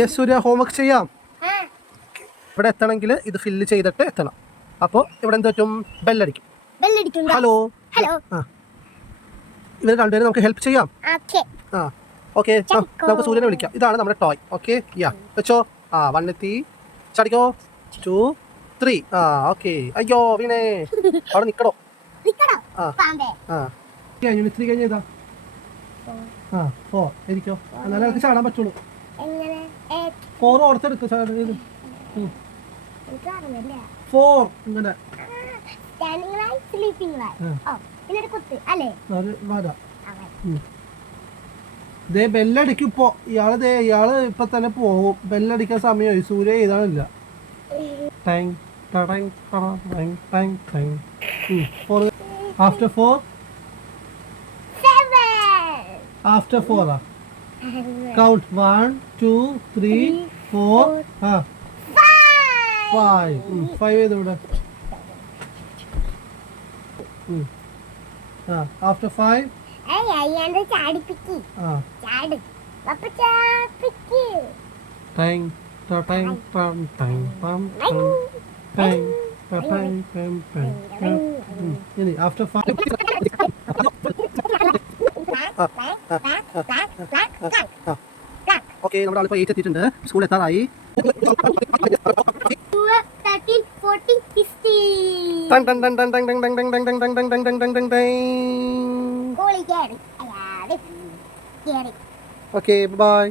Yes സൂര്യ homework ചെയ്യാം. ഇവിടെ എത്തണമെങ്കിൽ ഇത് ഫില്ല് ചെയ്തിട്ട് എത്തണം. അപ്പോൾ ഇവിടെ എന്ത് പറ്റും? ബെല്ലടിക്കും. ഹലോ ആ ഇവർ രണ്ടുപേരും നമുക്ക് ഹെൽപ്പ് ചെയ്യാം. ആ ഓക്കെ നമുക്ക് സൂര്യനെ വിളിക്കാം. ഇതാണ് നമ്മുടെ ടോയ്. ഓക്കെ യാ വെച്ചോ. ആ 1 എത്തി. ചടിക്കോ 2 3. ആ ഓക്കെ. അയ്യോ വീണേ. അവിടെ നിൽക്കണോ? ആ ആ യൂണിറ്റ് 3 കഴിഞ്ഞതാ. ആ 4 ഇരിക്കോ. എന്നാലും എനിക്ക് ചാടാൻ പറ്റുള്ളൂ. 4 ഓർത്തെടുക്കും. 4 ഇങ്ങനെ ബെല്ലടിക്കും. ഇപ്പോ ഇയാള് ഇപ്പൊ തന്നെ പോകും. ബെല്ലടിക്കാൻ സമയമായി. സൂര്യ എഴുതാനില്ല. ആഫ്റ്റർ 4 കൗണ്ട് 1 2 3 4 5 ചെയ്തൂടെ. ആഫ്റ്റർ 5 ആഫ്റ്റർ 5 ഓക്കെ നമ്മുടെ ആളിപ്പോൾ 8 എത്തിയിട്ടുണ്ട്. സ്കൂളിൽ എത്താറായി. Okay, bye-bye.